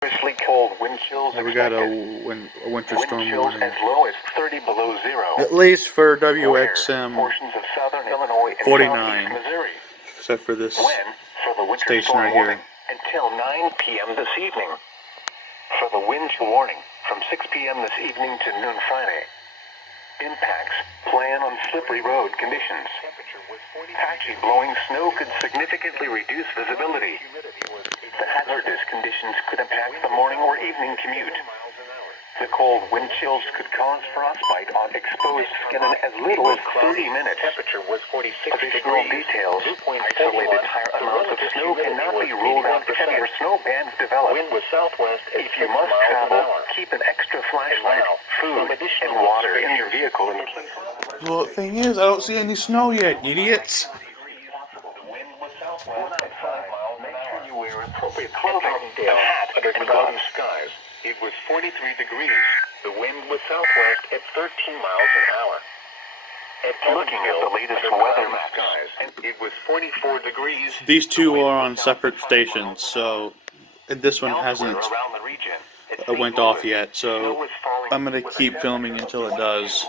Dangerously cold wind chills We got a winter wind storm chills warning. as low as 30 below zero. At least for Portions WXM of southern Illinois and 49, southeast Missouri. except for this When for the winter station storm right warning here. until 9 p.m. this evening. For the wind chill warning from 6 p.m. this evening to noon Friday. Impacts. Plan on slippery road conditions. Patchy blowing snow could significantly reduce visibility. The hazardous conditions could impact the morning or evening commute. The cold wind chills could cause frostbite on exposed skin in as little as 30 minutes. Temperature was 46 Additional degrees. details. Isolated higher amounts of snow cannot be ruled out if heavier snow bands develop. Wind was southwest at If you 6 must miles an travel, hour. keep an extra flashlight, food, and water in your vehicle in case. Well, the thing is, I don't see any snow yet, idiots. The wind was southwest at 5 miles an hour. Make sure you wear appropriate clothing, a Dale, hat, under and cloudy gloves. skies. It was 43 degrees. The wind was southwest at 13 miles an hour. Looking at the latest under weather cloudy maps. skies, it was 44 degrees. These two are on separate stations, so this one hasn't Elsewhere around the region, it went off yet, so I'm going to keep filming until it does.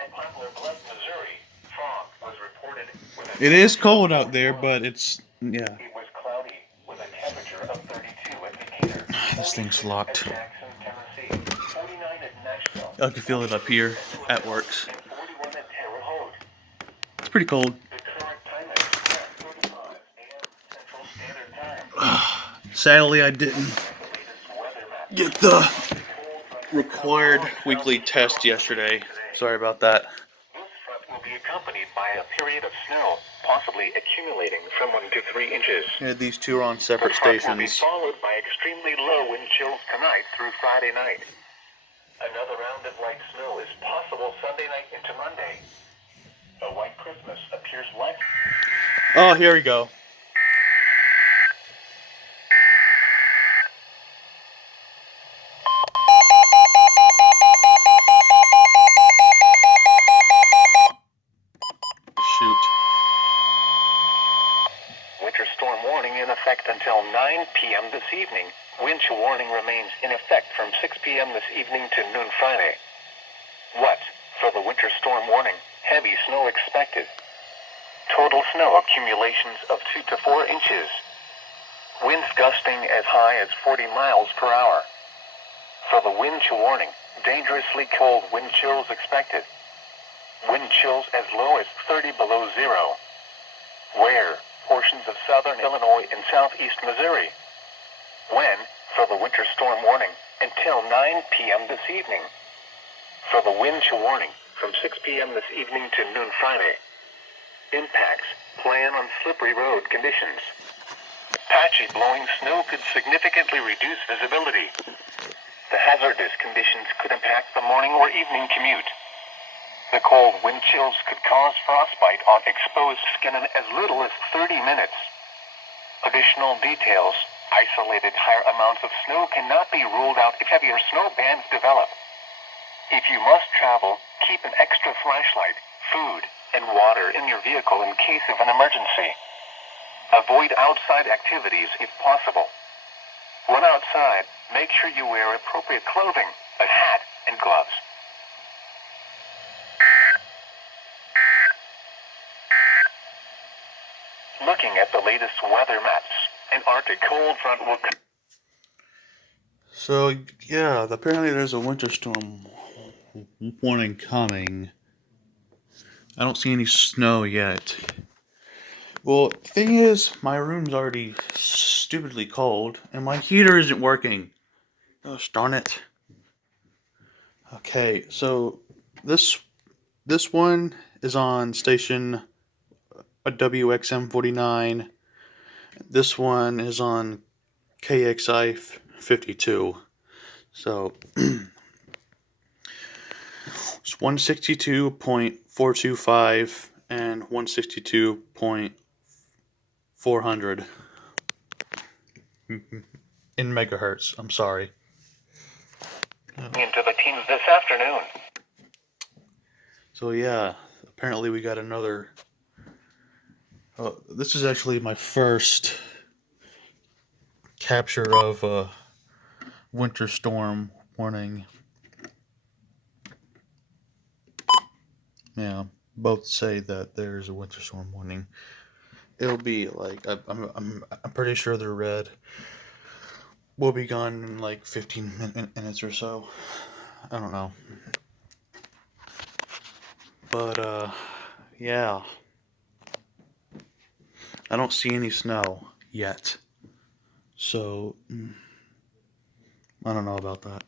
At Poplar Bluff, Missouri, fog was reported with a It is cold out there, but it's, yeah. It was cloudy with a temperature of 32 at Decatur. This thing's locked. At Jackson, Tennessee. 49 at Nashville. I can feel it up here at Works. And 41 at Terre Haute. It's pretty cold. The current time is 10:35 a.m. Central Standard Time. Sadly, I didn't The latest weather map. get the required weekly test yesterday. Sorry about that. This front will be accompanied by a period of snow, possibly accumulating from 1 to 3 inches. Yeah, these two are on separate The front will be stations. followed by extremely low wind chills tonight through Friday night. Another round of light snow is possible Sunday night into Monday. A white Christmas appears likely. Oh, here we go. Shoot. Winter storm warning in effect until 9 p.m. this evening. Wind chill warning remains in effect from 6 p.m. this evening to noon Friday. What? For the winter storm warning, heavy snow expected. Total snow accumulations of 2 to 4 inches. Winds gusting as high as 40 miles per hour. For the wind chill warning, dangerously cold wind chills expected. Wind chills as low as 30 below zero. Where? Portions of southern Illinois and southeast Missouri. When? For the winter storm warning, until 9 p.m. this evening. For the wind chill warning, from 6 p.m. this evening to noon Friday. Impacts. Plan on slippery road conditions. Patchy blowing snow could significantly reduce visibility. The hazardous conditions could impact the morning or evening commute. The cold wind chills could cause frostbite on exposed skin in as little as 30 minutes. Additional details. Isolated higher amounts of snow cannot be ruled out if heavier snow bands develop. If you must travel, keep an extra flashlight, food, and water in your vehicle in case of an emergency. Avoid outside activities if possible. When outside, make sure you wear appropriate clothing, a hat, and gloves. Looking at the latest weather maps, an Arctic cold front will... So, yeah, apparently there's a winter storm warning coming. I don't see any snow yet. Well, the thing is, my room's already stupidly cold, and my heater isn't working. Oh, darn it. Okay, so this one is on station WXM49. This one is on KXI52. So it's 162.425 and 162.400 in megahertz. I'm sorry. Into the teams this afternoon. So yeah, apparently we got another. This is actually my first capture of winter storm warning. Yeah, both say that there's a winter storm warning. It'll be like I'm pretty sure they're red. We'll be gone in like 15 minutes or so. I don't know. But yeah. I don't see any snow yet. So I don't know about that.